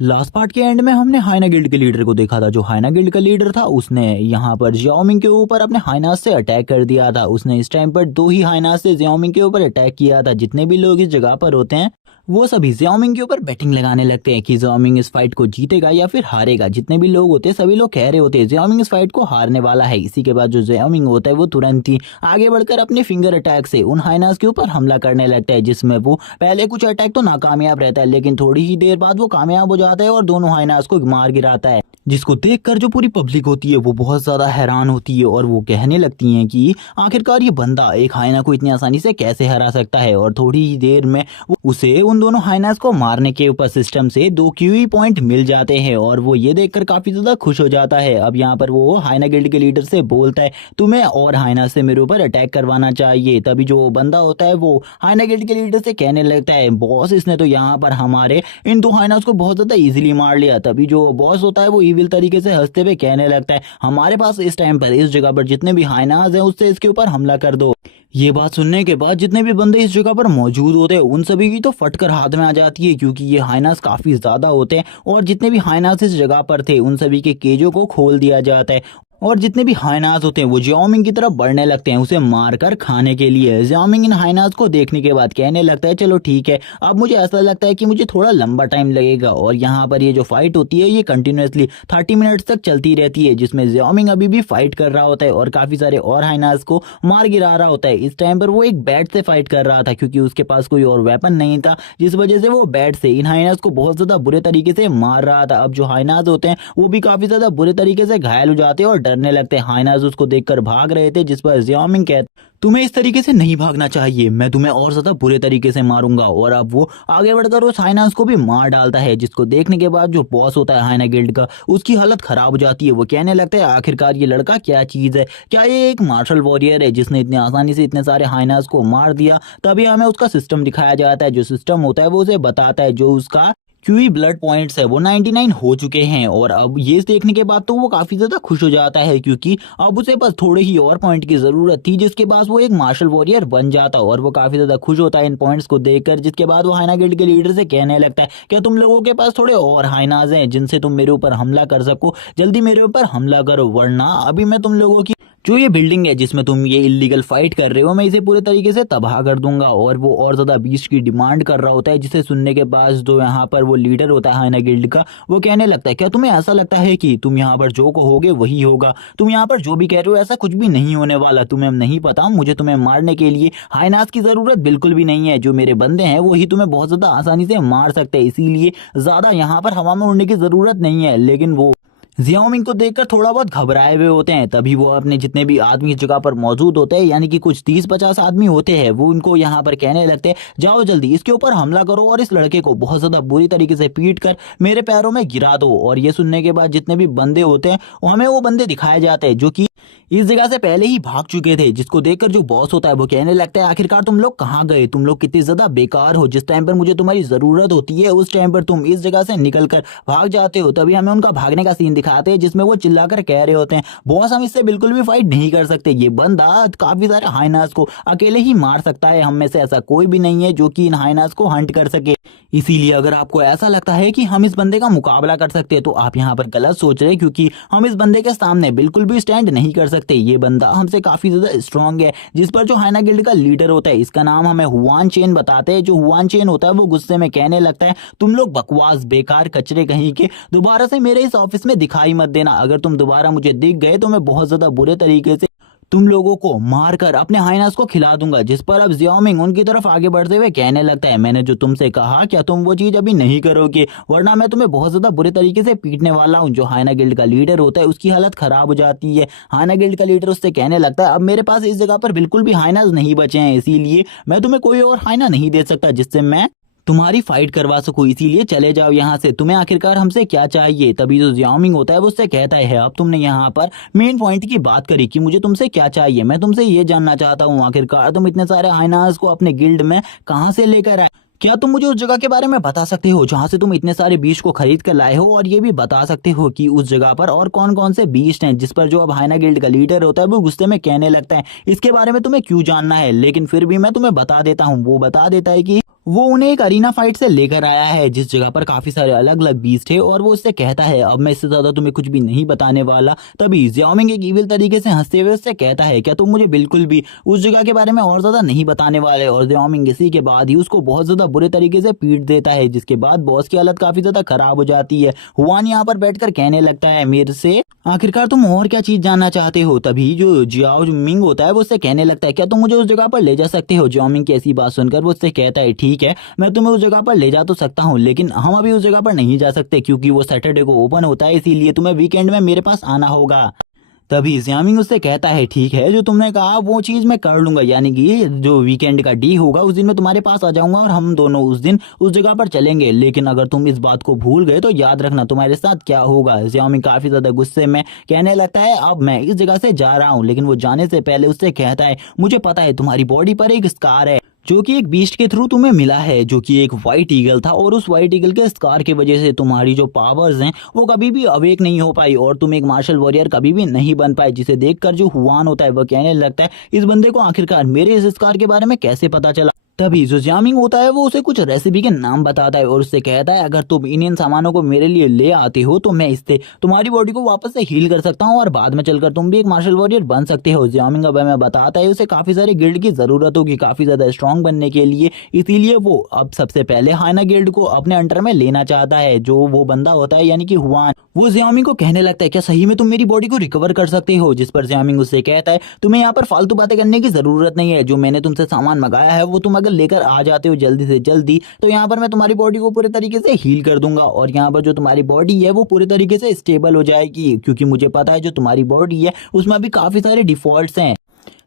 Last part के and में हमने हाइना गिल्ड के लीडर को देखा था। जो हाइना गिल्ड का लीडर था उसने यहाँ पर जियाओमिंग के ऊपर अपने हाइनास से अटैक कर दिया था। उसने इस टाइम पर दो ही हाइनास से जियाओमिंग के ऊपर अटैक किया था। जितने भी लोग इस जगह पर होते हैं वो सभी जियाओमिंग के ऊपर बैटिंग लगाने लगते हैं कि जियाओमिंग इस फाइट को जीतेगा या फिर हारेगा। जितने भी लोग होते हैं सभी लोग कह रहे होते हैं जियाओमिंग इस फाइट को हारने वाला है। इसी के बाद जो जियाओमिंग होता है वो तुरंत ही आगे बढ़कर अपने फिंगर अटैक से उन हाइनास के ऊपर हमला करने लगता है, जिसमें वो पहले कुछ अटैक तो नाकामयाब रहता है लेकिन थोड़ी ही देर बाद वो कामयाब हो जाता है और दोनों हाइनास को मार गिराता है। जिसको देखकर जो पूरी पब्लिक होती है वो बहुत ज्यादा हैरान होती है और वो कहने लगती है कि आखिरकार ये बंदा एक हाइना को इतनी आसानी से कैसे हरा सकता है। और थोड़ी ही देर में उसे उन दोनों हाइनास को मारने के ऊपर सिस्टम से 2 क्यूई पॉइंट मिल जाते हैं और वो ये देखकर काफी ज्यादा खुश हो जाता है। अब यहाँ पर वो हाइना गिल्ड के लीडर से बोलता है तुम्हें और हाइना से मेरे ऊपर अटैक करवाना चाहिए। तभी जो बंदा होता है वो हाइना गिल्ड के लीडर से कहने लगता है बॉस इसने तो यहाँ पर हमारे इन दो हाइनास को बहुत ज्यादा इजीली मार लिया। तभी जो बॉस होता है वो इविल तरीके से हंसते हुए कहने लगता है हमारे पास इस टाइम पर इस जगह पर जितने भी हाइनास हैं उससे इसके ऊपर हमला कर दो। ये बात सुनने के बाद जितने भी बंदे इस जगह पर मौजूद होते हैं उन सभी की तो फटकर हाथ में आ जाती है, क्योंकि ये हाइनास काफी ज्यादा होते हैं और जितने भी हाइनास इस जगह पर थे उन सभी के केजों को खोल दिया जाता है और जितने भी हाइनास होते हैं वो जियाओमिंग की तरफ बढ़ने लगते हैं उसे मारकर खाने के लिए। जियाओमिंग इन हाइनास को देखने के बाद कहने लगता है चलो ठीक है, अब मुझे ऐसा लगता है कि मुझे थोड़ा लंबा टाइम लगेगा। और यहाँ पर ये जो फाइट होती है ये कंटिन्यूसली 30 मिनट्स तक चलती रहती है, जिसमें जियाओमिंग अभी भी फाइट कर रहा होता है और काफी सारे और हाइनास को मार गिरा रहा होता है। इस टाइम पर वो एक बैट से फाइट कर रहा था क्योंकि उसके पास कोई और वेपन नहीं था, जिस वजह से वो बैट से इन हाइनास को बहुत ज्यादा बुरे तरीके से मार रहा था। अब जो हाइनास होते हैं वो भी काफी ज्यादा बुरे तरीके से घायल हो जाते हैं और डरने लगते हैं। हाइनास उसको देखकर भाग रहे थे, जिस पर जियाओमिंग कहते तुम्हें इस तरीके से नहीं भागना चाहिए, मैं तुम्हें और ज्यादा बुरे तरीके से मारूंगा। और अब वो आगे बढ़कर उस हाइनास को भी मार डालता है, जिसको देखने के बाद जो बॉस होता है हाइना गिल्ड का उसकी हालत खराब हो जाती है। वो कहने लगता है आखिरकार ये लड़का क्या चीज है, क्या ये एक मार्शल वॉरियर है जिसने इतनी आसानी से इतने सारे हाइनास को मार दिया। तभी हमें उसका सिस्टम दिखाया जाता है। जो सिस्टम होता है वो उसे बताता है जो उसका क्यूई ब्लड पॉइंट्स है वो 99 हो चुके हैं। और अब ये देखने के बाद तो वो काफी ज्यादा खुश हो जाता है क्योंकि अब उसे बस थोड़े ही और पॉइंट की जरूरत थी, जिसके बाद वो एक मार्शल वॉरियर बन जाता और वो काफी ज्यादा खुश होता है इन पॉइंट्स को देखकर। जिसके बाद वो हाइना गिल्ड के लीडर से कहने लगता है क्या तुम लोगों के पास थोड़े और हाइनाज हैं जिनसे तुम मेरे ऊपर हमला कर सको, जल्दी मेरे ऊपर हमला करो वरना अभी मैं तुम लोगों की जो ये बिल्डिंग है जिसमें तुम ये इलीगल फाइट कर रहे हो मैं इसे पूरे तरीके से तबाह कर दूंगा। और वो और ज्यादा बीस्ट की डिमांड कर रहा होता है, जिसे सुनने के बाद जो यहाँ पर वो लीडर होता है हाइना गिल्ड का वो कहने लगता है क्या तुम्हें ऐसा लगता है कि तुम यहाँ पर जो कहोगे वही होगा, तुम यहाँ पर जो भी कह रहे हो ऐसा कुछ भी नहीं होने वाला, तुम्हें नहीं पता मुझे तुम्हें मारने के लिए हाइनास की जरूरत बिल्कुल भी नहीं है, जो मेरे बंदे हैं वही तुम्हें बहुत ज्यादा आसानी से मार सकते हैं, इसीलिए ज्यादा यहाँ पर हवा में उड़ने की जरूरत नहीं है। लेकिन वो जियाओमिंग को देखकर थोड़ा बहुत घबराए हुए होते हैं। तभी वो अपने जितने भी आदमी इस जगह पर मौजूद होते हैं यानी कि कुछ 30-50 आदमी होते हैं वो उनको यहाँ पर कहने लगते हैं जाओ जल्दी इसके ऊपर हमला करो और इस लड़के को बहुत ज्यादा बुरी तरीके से पीट कर मेरे पैरों में गिरा दो। और ये सुनने के बाद जितने भी बंदे होते हैं हमें वो बंदे दिखाए जाते हैं जो कि इस जगह से पहले ही भाग चुके थे, जिसको देखकर जो बॉस होता है वो कहने लगता है आखिरकार तुम लोग कहाँ गए, तुम लोग कितनी ज्यादा बेकार हो, जिस टाइम पर मुझे तुम्हारी जरूरत होती है उस टाइम पर तुम इस जगह से निकलकर भाग जाते हो। तभी हमें उनका भागने का सीन दिखाते हैं जिसमें वो चिल्लाकर कह रहे होते हैं बॉस हम इससे बिल्कुल भी फाइट नहीं कर सकते, ये बंदा काफी सारे हाइनास को अकेले ही मार सकता है, हम में से ऐसा कोई भी नहीं है जो कि इन हाइनास को हंट कर सके। इसीलिए अगर आपको ऐसा लगता है कि हम इस बंदे का मुकाबला कर सकते हैं तो आप यहाँ पर गलत सोच रहे हैं, क्योंकि हम इस बंदे के सामने बिल्कुल भी स्टैंड नहीं कर सकते। ये बंदा हमसे काफी ज्यादा स्ट्रांग है। जिस पर जो हाइना गिल्ड का लीडर होता है इसका नाम हमें हुआन चेन बताते हैं। जो हुआन चेन होता है वो गुस्से में कहने लगता है तुम लोग बकवास बेकार कचरे कहीं के दोबारा से मेरे इस ऑफिस में दिखाई मत देना, अगर तुम दोबारा मुझे दिख गए तो मैं बहुत ज्यादा बुरे तरीके से तुम लोगों को मारकर अपने हाइनास को खिला दूंगा। जिस पर अब जियाओमिंग उनकी तरफ आगे बढ़ते हुए कहने लगता है मैंने जो तुमसे कहा क्या तुम वो चीज अभी नहीं करोगे, वरना मैं तुम्हें बहुत ज्यादा बुरे तरीके से पीटने वाला हूँ। जो हाइना गिल्ड का लीडर होता है उसकी हालत खराब हो जाती है। हाइना गिल्ड का लीडर उससे कहने लगता है अब मेरे पास इस जगह पर बिल्कुल भी हाइनास नहीं बचे हैं, इसीलिए मैं तुम्हें कोई और हाइना नहीं दे सकता जिससे मैं तुम्हारी फाइट करवा सकूं, इसीलिए चले जाओ यहाँ से, तुम्हें आखिरकार हमसे क्या चाहिए। तभी जो जियाओमिंग होता है वो उससे कहता है अब तुमने यहाँ पर मेन पॉइंट की बात करी कि मुझे तुमसे क्या चाहिए, मैं तुमसे ये जानना चाहता हूँ आखिरकार तुम इतने सारे हाइनास को अपने गिल्ड में कहाँ से लेकर आए, क्या तुम मुझे उस जगह के बारे में बता सकते हो जहां से तुम इतने सारे बीज को खरीद कर लाए हो, और ये भी बता सकते हो कि उस जगह पर और कौन कौन से बीज हैं। जिस पर जो अब हाइना गिल्ड का लीडर होता है वो गुस्से में कहने लगता है इसके बारे में तुम्हें क्यों जानना है, लेकिन फिर भी मैं तुम्हें बता देता हूँ। वो बता देता है कि वो उन्हें एक अरीना फाइट से लेकर आया है जिस जगह पर काफी सारे अलग अलग बीस्ट है और वो उससे कहता है अब मैं इससे ज्यादा तुम्हें कुछ भी नहीं बताने वाला। तभी जियाओमिंग एक इविल तरीके से हंसते हुए उससे कहता है क्या तुम मुझे बिल्कुल भी उस जगह के बारे में और ज्यादा नहीं बताने वाले। और जियाओमिंग इसी के बाद ही उसको बहुत ज्यादा बुरे तरीके से पीट देता है जिसके बाद बॉस की हालत काफी ज्यादा खराब हो जाती है। हुआन यहाँ पर बैठकर कहने लगता है मेरे से आखिरकार तुम और क्या चीज जानना चाहते हो। तभी जो जियाओ मिंग होता है वो उससे कहने लगता है क्या तुम मुझे उस जगह पर ले जा सकते हो। जियाओमिंग की ऐसी बात सुनकर वो उससे कहता है ठीक है मैं तुम्हें उस जगह पर ले जा तो सकता हूँ लेकिन हम अभी उस जगह पर नहीं जा सकते क्योंकि वो सैटरडे को ओपन होता है इसीलिए तुम्हें वीकेंड में मेरे पास आना होगा। तभी जियामिंग उससे कहता है ठीक है जो तुमने कहा वो चीज मैं कर लूंगा यानी कि जो वीकेंड का डी होगा उस दिन मैं तुम्हारे पास आ जाऊंगा और हम दोनों उस दिन उस जगह पर चलेंगे। लेकिन अगर तुम इस बात को भूल गए तो याद रखना तुम्हारे साथ क्या होगा। जियामिंग काफी ज्यादा गुस्से में कहने लगता है अब मैं इस जगह से जा रहा हूँ लेकिन वो जाने से पहले उससे कहता है मुझे पता है तुम्हारी बॉडी पर एक स्कार है जो कि एक बीस्ट के थ्रू तुम्हें मिला है जो कि एक व्हाइट ईगल था और उस व्हाइट ईगल के स्कार की वजह से तुम्हारी जो पावर्स हैं वो कभी भी अवेक नहीं हो पाई और तुम एक मार्शल वॉरियर कभी भी नहीं बन पाए। जिसे देखकर जो हुआन होता है वो कहने लगता है इस बंदे को आखिरकार मेरे इस स्कार के बारे में कैसे पता चला। तभी जो जियामिंग होता है वो उसे कुछ रेसिपी के नाम बताता है और उससे कहता है अगर तुम इन सामानों को मेरे लिए ले आते हो तो मैं इससे तुम्हारी बॉडी को वापस से हील कर सकता हूँ और बाद में चलकर तुम भी एक मार्शल वॉरियर बन सकते हो। जियामिंग अब हमें बताता है उसे काफी सारे गिल्ड की जरूरत होगी काफी ज्यादा स्ट्रांग बनने के लिए इसीलिए वो अब सबसे पहले हाइना गिल्ड को अपने अंडर में लेना चाहता है। जो वो बंदा होता है यानी कि हुआन वो जियामिंग को कहने लगता है क्या सही में तुम मेरी बॉडी को रिकवर कर सकते हो। जिस पर जियामिंग उससे कहता है तुम्हें यहाँ पर फालतू बातें करने की जरूरत नहीं है जो मैंने तुमसे सामान मंगाया है वो तुम अगर लेकर आ जाते हो जल्दी से जल्दी तो यहाँ पर मैं तुम्हारी बॉडी को पूरे तरीके से हील कर दूंगा और यहाँ पर जो तुम्हारी बॉडी है वो पूरे तरीके से स्टेबल हो जाएगी क्योंकि मुझे पता है जो तुम्हारी बॉडी है उसमें अभी काफी सारे डिफॉल्ट्स हैं।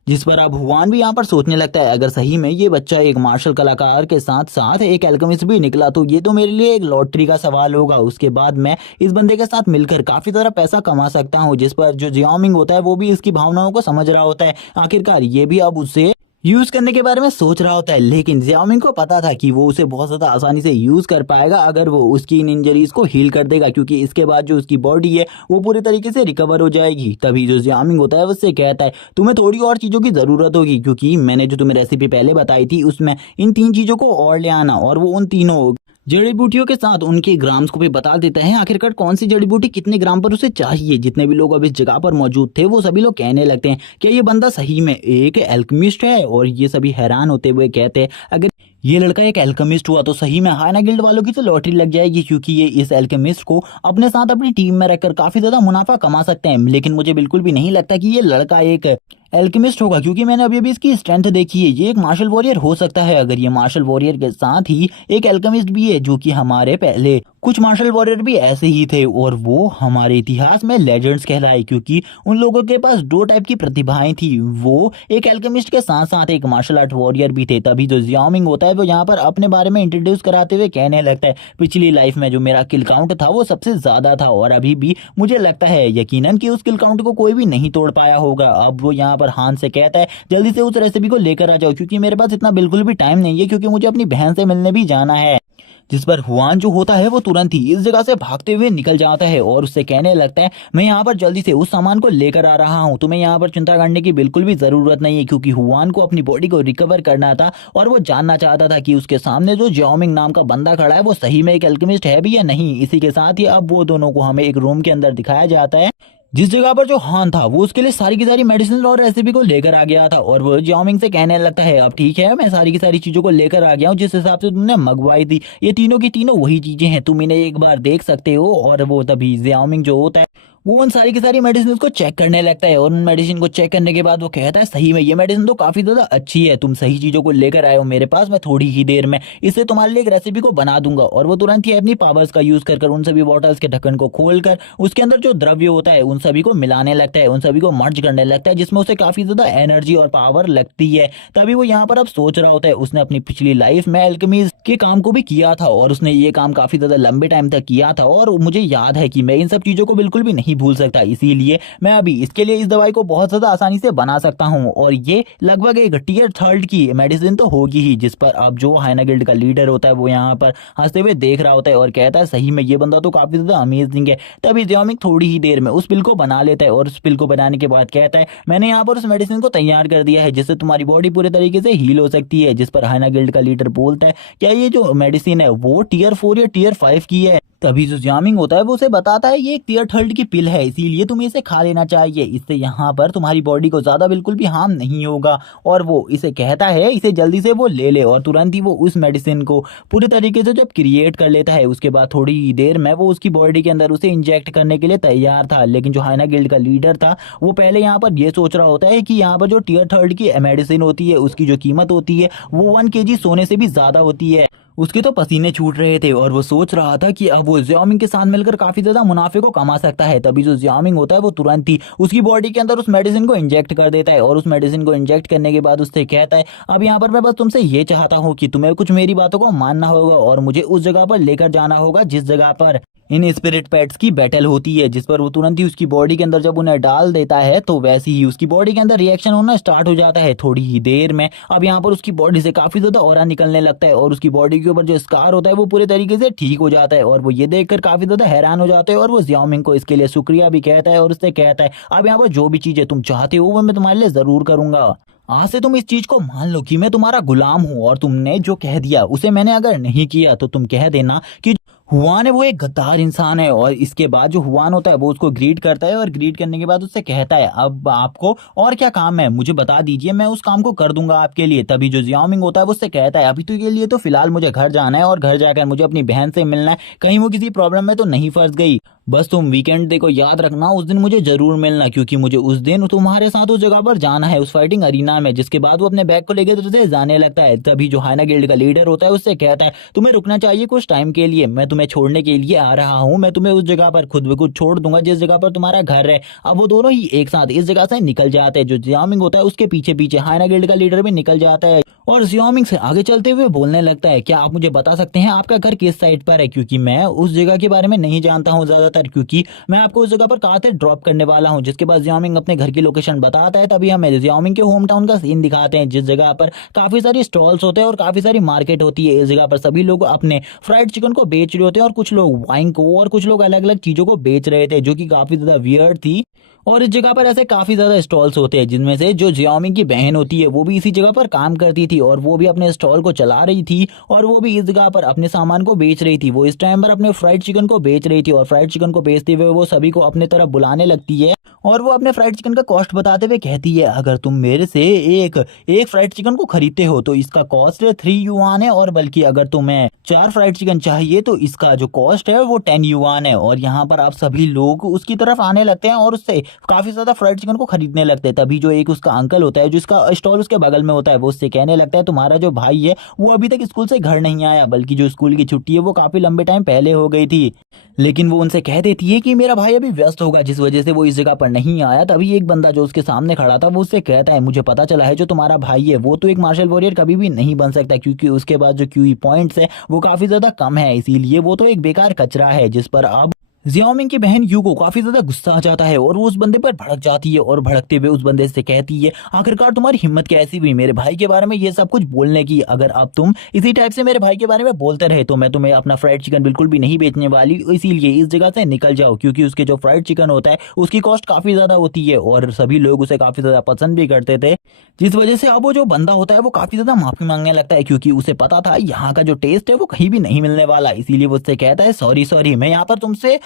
जिस पर अब हुआन भी यहाँ पर सोचने लगता है अगर सही में ये बच्चा एक मार्शल कलाकार के साथ साथ एक एल्केमिस्ट भी निकला तो ये तो मेरे लिए एक लॉटरी का सवाल होगा। उसके बाद मैं इस बंदे के साथ मिलकर काफी सारा पैसा कमा सकता हूँ। जिस पर जो जियाओमिंग होता है वो भी इसकी भावनाओं को समझ रहा होता है। आखिरकार ये भी अब उससे यूज करने के बारे में सोच रहा होता है लेकिन जियाओमिंग को पता था कि वो उसे बहुत ज्यादा आसानी से यूज कर पाएगा अगर वो उसकी इन इंजरीज को हील कर देगा क्योंकि इसके बाद जो उसकी बॉडी है वो पूरी तरीके से रिकवर हो जाएगी। तभी जो जियाओमिंग होता है उससे कहता है तुम्हें थोड़ी और चीजों की जरूरत होगी क्योंकि मैंने जो तुम्हें रेसिपी पहले बताई थी उसमें इन 3 चीजों को और ले आना और वो उन तीनों जड़ी बूटियों के साथ उनके ग्राम्स को भी बता देते हैं आखिरकार कौन सी जड़ी बूटी कितने ग्राम पर उसे चाहिए। जितने भी लोग अब इस जगह पर मौजूद थे वो सभी लोग कहने लगते हैं क्या ये बंदा सही में एक एल्केमिस्ट है और ये सभी हैरान होते हुए कहते हैं अगर ये लड़का एक एल्केमिस्ट हुआ तो सही में हाइना गिल्ड वालों की तो लॉटरी लग जाएगी क्योंकि ये इस एल्केमिस्ट को अपने साथ अपनी टीम में रखकर काफी ज्यादा मुनाफा कमा सकते हैं। लेकिन मुझे बिल्कुल भी नहीं लगता कि ये लड़का एक एल्केमिस्ट होगा क्योंकि मैंने अभी अभी इसकी स्ट्रेंथ देखी है। ये एक मार्शल वॉरियर हो सकता है अगर ये मार्शल वॉरियर के साथ ही एक एल्केमिस्ट भी है जो कि हमारे पहले कुछ मार्शल वॉरियर भी ऐसे ही थे और वो हमारे इतिहास में लेजेंड्स कहलाए क्योंकि उन लोगों के पास 2 टाइप की प्रतिभाएं थी। वो एक एल्केमिस्ट के साथ साथ एक मार्शल आर्ट वॉरियर भी थे। तभी जो जियाओमिंग होता है वो यहाँ पर अपने बारे में इंट्रोड्यूस कराते हुए कहने लगता है पिछली लाइफ में जो मेरा किल काउंट था वो सबसे ज्यादा था और अभी भी मुझे लगता है यकीनन कि उस किल काउंट को कोई भी नहीं तोड़ पाया होगा। अब वो यहाँ पर हान से कहता है जल्दी से उस रेसिपी को लेकर आ जाओ क्योंकि मेरे पास इतना बिल्कुल भी टाइम नहीं है क्योंकि मुझे अपनी बहन से मिलने भी जाना है। जिस पर हुआन जो होता है वो तुरंत ही इस जगह से भागते हुए निकल जाता है और उससे कहने लगता है मैं यहाँ पर जल्दी से उस सामान को लेकर आ रहा हूँ तुम्हें यहाँ पर चिंता करने की बिल्कुल भी जरूरत नहीं है क्योंकि हुआन को अपनी बॉडी को रिकवर करना था और वो जानना चाहता था कि उसके सामने जो जियाओमिंग नाम का बंदा खड़ा है वो सही में एक एल्केमिस्ट है भी या नहीं। इसी के साथ ही अब वो दोनों को हमें एक रूम के अंदर दिखाया जाता है जिस जगह पर जो हान था वो उसके लिए सारी की सारी मेडिसिन और रेसिपी को लेकर आ गया था और वो जियाओमिंग से कहने लगता है अब ठीक है मैं सारी की सारी चीजों को लेकर आ गया हूँ जिस हिसाब से तुमने मंगवाई थी। ये तीनों की तीनों वही चीजें हैं तुम इन्हें एक बार देख सकते हो। और वो तभी जियाओमिंग जो होता है वो उन सारी की सारी मेडिसिन को चेक करने लगता है और उन मेडिसिन को चेक करने के बाद वो कहता है सही में ये मेडिसिन तो काफी ज्यादा अच्छी है तुम सही चीजों को लेकर आए हो मेरे पास मैं थोड़ी ही देर में इससे तुम्हारे लिए एक रेसिपी को बना दूंगा। और वो तुरंत ही अपनी पावर्स का यूज कर उन सभी बॉटल्स के ढक्कन को खोलकर उसके अंदर जो द्रव्य होता है उन सभी को मिलाने लगता है उन सभी को मर्ज करने लगता है जिसमें उसे काफी ज्यादा एनर्जी और पावर लगती है। तभी वो यहाँ पर अब सोच रहा होता है उसने अपनी पिछली लाइफ में एल्केमीज के काम को भी किया था और उसने ये काम काफी ज्यादा लंबे टाइम तक किया था और मुझे याद है कि मैं इन सब चीजों को बिल्कुल भी नहीं नहीं भूल सकता, इसीलिए मैं अभी इसके लिए इस दवाई को बहुत ज़्यादा आसानी से बना सकता हूँ। और ये लगभग एक टियर 3 की मेडिसिन तो होगी ही, जिस पर अब जो हाइना गिल्ड का लीडर होता है वो यहाँ पर हंसते हुए देख रहा होता है और कहता है सही में ये बंदा तो काफ़ी ज़्यादा अमेजिंग है। तभी ज़ियाओमिंग थोड़ी ही देर में उस पिल को बना लेता है और उस पिल को बनाने के बाद कहता है मैंने यहाँ पर उस मेडिसिन को तैयार कर दिया है जिससे तुम्हारी बॉडी पूरे तरीके से हील हो सकती है। जिस पर हाइना गिल्ड का लीडर बोलता है क्या ये जो मेडिसिन है वो टियर 4 या टियर 5 की है। तभी जो ज़ियाओमिंग होता है वो उसे बताता है ये एक टियर 3 की पिल है, इसीलिए तुम्हें इसे खा लेना चाहिए, इससे यहाँ पर तुम्हारी बॉडी को ज़्यादा बिल्कुल भी हार्म नहीं होगा। और वो इसे कहता है इसे जल्दी से वो ले ले और तुरंत ही वो उस मेडिसिन को पूरी तरीके से जब क्रिएट कर लेता है उसके बाद थोड़ी देर में वो उसकी बॉडी के अंदर उसे इंजेक्ट करने के लिए तैयार था। लेकिन जो हाइना गिल्ड का लीडर था वो पहले यहाँ पर ये सोच रहा होता है कि यहाँ पर जो टियर 3 की मेडिसिन होती है उसकी जो कीमत होती है वो 1 kg सोने से भी ज़्यादा होती है। उसके तो पसीने छूट रहे थे और वो सोच रहा था कि अब वो ज़ियाओमिंग के साथ मिलकर काफ़ी ज़्यादा मुनाफे को कमा सकता है। तभी जो ज़ियाओमिंग होता है वो तुरंत ही उसकी बॉडी के अंदर उस मेडिसिन को इंजेक्ट कर देता है और उस मेडिसिन को इंजेक्ट करने के बाद उससे कहता है अब यहाँ पर मैं बस तुमसे ये चाहता हूँ कि तुम्हें कुछ मेरी बातों को मानना होगा और मुझे उस जगह पर लेकर जाना होगा जिस जगह पर इन स्पिरिट पेट्स की बैटल होती है। जिस पर वो तुरंत ही उसकी बॉडी के अंदर जब उन्हें डाल देता है तो वैसे ही उसकी बॉडी के अंदर रिएक्शन होना स्टार्ट हो जाता है थोड़ी ही देर में। अब यहाँ पर उसकी बॉडी से काफ़ी ज़्यादा ऑरा निकलने लगता है और उसकी बॉडी के ऊपर जो स्कार होता है वो पूरे तरीके से ठीक हो जाता है और वो ये देखकर काफ़ी ज़्यादा हैरान हो जाते हैं और वो ज़ियाओमिंग को इसके लिए शुक्रिया भी कहता है और उससे कहता है अब यहाँ पर जो भी चीज़ें तुम चाहते हो वो मैं तुम्हारे लिए ज़रूर करूँगा। आज से तुम इस चीज को मान लो कि मैं तुम्हारा गुलाम हूँ और तुमने जो कह दिया उसे मैंने अगर नहीं किया तो तुम कह देना कि हुआन है वो एक गद्दार इंसान है। और इसके बाद जो हुआन होता है वो उसको ग्रीट करता है और ग्रीट करने के बाद उससे कहता है अब आपको और क्या काम है मुझे बता दीजिए, मैं उस काम को कर दूंगा आपके लिए। तभी जो ज़ियाओमिंग होता है वो उससे कहता है अभी तो के लिए तो फिलहाल मुझे घर जाना है और घर जाकर मुझे अपनी बहन से मिलना है, कहीं वो किसी प्रॉब्लम में तो नहीं फंस गई। बस तुम वीकेंड डे को याद रखना, उस दिन मुझे जरूर मिलना क्योंकि मुझे उस दिन तुम्हारे साथ उस जगह पर जाना है उस फाइटिंग अरीना में। जिसके बाद वो अपने बैग को लेकर उसे जाने लगता है। तभी जो हाइना गिल्ड का लीडर होता है उससे कहता है तुम्हें रुकना चाहिए कुछ टाइम के लिए, मैं तुम्हें छोड़ने के लिए आ रहा हूँ, मैं तुम्हें उस जगह पर खुद ब खुद छोड़ दूंगा जिस जगह पर तुम्हारा घर है। अब वो दोनों ही एक साथ इस जगह से निकल जाते हैं। जो ज़ियाओमिंग होता है उसके पीछे पीछे हाइना गिल्ड का लीडर भी निकल जाता है और ज़ियाओमिंग से आगे चलते हुए बोलने लगता है क्या आप मुझे बता सकते हैं आपका घर किस साइड पर है, क्योंकि मैं उस जगह के बारे में नहीं जानता हूँ ज़्यादातर, क्योंकि मैं आपको उस जगह पर कार से ड्रॉप करने वाला हूँ। जिसके बाद ज़ियाओमिंग अपने घर की लोकेशन बताता है। तभी हमें ज़ियाओमिंग के होम टाउन का सीन दिखाते हैं जिस जगह पर काफ़ी सारी स्टॉल्स होते हैं और काफ़ी सारी मार्केट होती है। इस जगह पर सभी लोग अपने फ्राइड चिकन को बेच रहे होते हैं और कुछ लोग वाइन को और कुछ लोग अलग अलग चीज़ों को बेच रहे थे जो कि काफ़ी ज़्यादा वियर्ड थी। और इस जगह पर ऐसे काफ़ी ज़्यादा स्टॉल्स होते हैं जिनमें से जो ज़ियाओमिंग की बहन होती है वो भी इसी जगह पर काम करती थी और वो भी अपने स्टॉल को चला रही थी और वो भी इस जगह पर अपने सामान को बेच रही थी। वो इस टाइम पर अपने फ्राइड चिकन को बेच रही थी और फ्राइड चिकन को बेचते हुए वो सभी को अपने तरफ बुलाने लगती है और वो अपने फ्राइड चिकन का कॉस्ट बताते हुए कहती है अगर तुम मेरे से एक फ्राइड चिकन को खरीदते हो तो इसका कॉस्ट 3 युआन है और बल्कि अगर तुम्हें 4 फ्राइड चिकन चाहिए तो इसका जो कॉस्ट है वो 10 युआन है। और यहाँ पर आप सभी लोग उसकी तरफ आने लगते हैं और उससे काफ़ी ज़्यादा फ्राइड चिकन को खरीदने लगते हैं। तभी जो एक उसका अंकल होता है जिसका स्टॉल उसके बगल में होता है वो उससे कहने लगता है तुम्हारा जो भाई है वो अभी तक स्कूल से घर नहीं आया, बल्कि जो स्कूल की छुट्टी है वो काफ़ी लंबे टाइम पहले हो गई थी। लेकिन वो उनसे कह देती है कि मेरा भाई अभी व्यस्त होगा जिस वजह से वो इस जगह पर नहीं आया। तभी एक बंदा जो उसके सामने खड़ा था वो उससे कहता है मुझे पता चला है जो तुम्हारा भाई है वो तो एक मार्शल वॉरियर कभी भी नहीं बन सकता क्योंकि उसके बाद जो क्यूई पॉइंट्स है वो काफ़ी ज़्यादा कम है, इसीलिए वो तो एक बेकार कचरा है। जिस पर अब ज़ियाओमिंग की बहन यू को काफी ज्यादा गुस्सा आ जाता है और वो उस बंदे पर भड़क जाती है और भड़कते हुए उस बंदे से कहती है आखिरकार तुम्हारी हिम्मत कैसी हुई मेरे भाई के बारे में ये सब कुछ बोलने की, अगर अब तुम इसी टाइप से मेरे भाई के बारे में बोलते रहे तो मैं तुम्हें अपना फ्राइड चिकन बिल्कुल भी नहीं बेचने वाली, इसीलिए इस जगह से निकल जाओ क्योंकि उसके जो फ्राइड चिकन होता है उसकी कॉस्ट काफी ज्यादा होती है और सभी लोग उसे काफी ज्यादा पसंद भी करते थे। जिस वजह से अब वो जो बंदा होता है वो काफी ज्यादा माफी मांगने लगता है क्योंकि उसे पता था यहाँ का जो टेस्ट है वो कहीं भी नहीं मिलने वाला, इसीलिए वो उससे कहता है सॉरी सॉरी मैं यहाँ पर तुमसे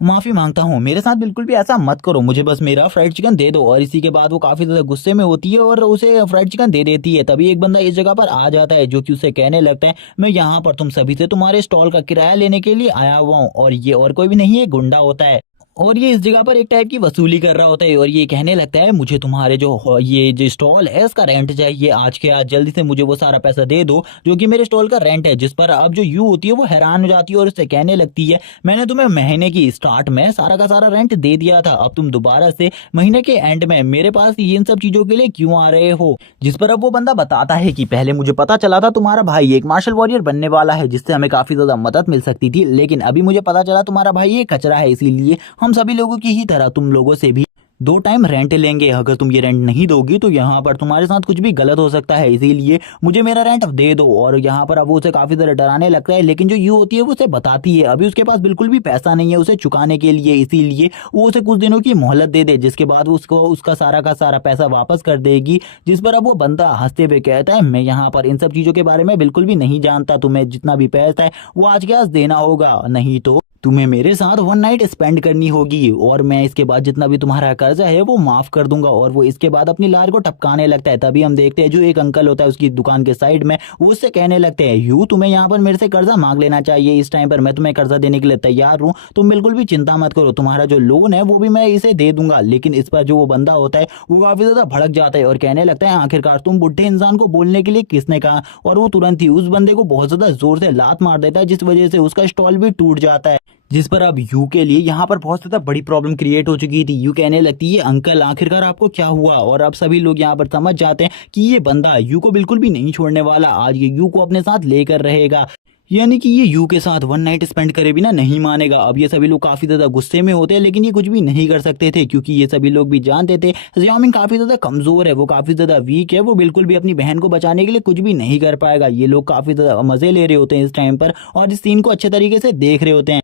माफी मांगता हूँ, मेरे साथ बिल्कुल भी ऐसा मत करो, मुझे बस मेरा फ्राइड चिकन दे दो। और इसी के बाद वो काफी ज्यादा गुस्से में होती है और उसे फ्राइड चिकन दे देती है। तभी एक बंदा इस जगह पर आ जाता है जो कि उसे कहने लगता है मैं यहाँ पर तुम सभी से तुम्हारे स्टॉल का किराया लेने के लिए आया हुआ हूँ और ये और कोई भी नहीं है, गुंडा होता है और ये इस जगह पर एक टाइप की वसूली कर रहा होता है और ये कहने लगता है मुझे तुम्हारे ये जो स्टॉल है इसका रेंट चाहिए आज के आज, जल्दी से मुझे वो सारा पैसा दे दो जो कि मेरे स्टॉल का रेंट है। जिस पर अब जो यू होती है वो हैरान हो जाती है और उससे कहने लगती है मैंने तुम्हें महीने की स्टार्ट में सारा का सारा रेंट दे दिया था, अब तुम दोबारा से महीने के एंड में मेरे पास इन सब चीजों के लिए क्यों आ रहे हो। जिस पर अब वो बंदा बताता है कि पहले मुझे पता चला था तुम्हारा भाई एक मार्शल वॉरियर बनने वाला है जिससे हमें काफी ज्यादा मदद मिल सकती थी, लेकिन अभी मुझे पता चला तुम्हारा भाई एक कचरा है, इसीलिए हम सभी लोगों की ही तरह तुम लोगों से भी 2 टाइम रेंट लेंगे। अगर तुम ये रेंट नहीं दोगी तो यहाँ पर तुम्हारे साथ कुछ भी गलत हो सकता है, इसीलिए मुझे मेरा रेंट दे दो। और यहाँ पर अब वो उसे काफी ज्यादा डराने लगता है, लेकिन जो यू होती है वो उसे बताती है अभी उसके पास बिल्कुल भी पैसा नहीं है उसे चुकाने के लिए, इसीलिए वो उसे कुछ दिनों की मोहलत दे दे, जिसके बाद वो उसको उसका सारा का सारा पैसा वापस कर देगी। जिस पर अब वो बंदा हंसते हुए कहता है, मैं यहाँ पर इन सब चीजों के बारे में बिल्कुल भी नहीं जानता, तुम्हें जितना भी पैसा है वो आज के आज देना होगा, नहीं तो तुम्हें मेरे साथ 1 नाइट स्पेंड करनी होगी और मैं इसके बाद जितना भी तुम्हारा कर्जा है वो माफ कर दूंगा। और वो इसके बाद अपनी लार को टपकाने लगता है। तभी हम देखते हैं जो एक अंकल होता है उसकी दुकान के साइड में, वो उससे कहने लगते हैं, यू तुम्हें यहाँ पर मेरे से कर्जा मांग लेना चाहिए, इस टाइम पर मैं तुम्हें कर्जा देने के लिए तैयार हूँ, तुम बिल्कुल भी चिंता मत करो, तुम्हारा जो लोन है वो भी मैं इसे दे दूंगा। लेकिन इस पर जो वो बंदा होता है वो काफी ज्यादा भड़क जाता है और कहने लगता है, आखिरकार तुम बुढ़े इंसान को बोलने के लिए किसने कहा। और वो तुरंत ही उस बंदे को बहुत ज्यादा जोर से लात मार देता है, जिस वजह से उसका स्टॉल भी टूट जाता है। जिस पर अब यू के लिए यहाँ पर बहुत ज्यादा बड़ी प्रॉब्लम क्रिएट हो चुकी थी। यू कहने लगती है, अंकल आखिरकार आपको क्या हुआ। और अब सभी लोग यहाँ पर समझ जाते हैं कि ये बंदा यू को बिल्कुल भी नहीं छोड़ने वाला, आज ये यू को अपने साथ लेकर रहेगा, यानी कि ये यू के साथ 1 नाइट स्पेंड करे बिना नहीं मानेगा। अब ये सभी लोग काफी ज्यादा गुस्से में होते हैं, लेकिन ये कुछ भी नहीं कर सकते थे क्योंकि ये सभी लोग भी जानते थे ज़ियाओमिंग काफी ज्यादा कमजोर है, वो काफी ज्यादा वीक है, वो बिल्कुल भी अपनी बहन को बचाने के लिए कुछ भी नहीं कर पाएगा। ये लोग काफी ज्यादा मजे ले रहे होते हैं इस टाइम पर और इस सीन को अच्छे तरीके से देख रहे होते हैं।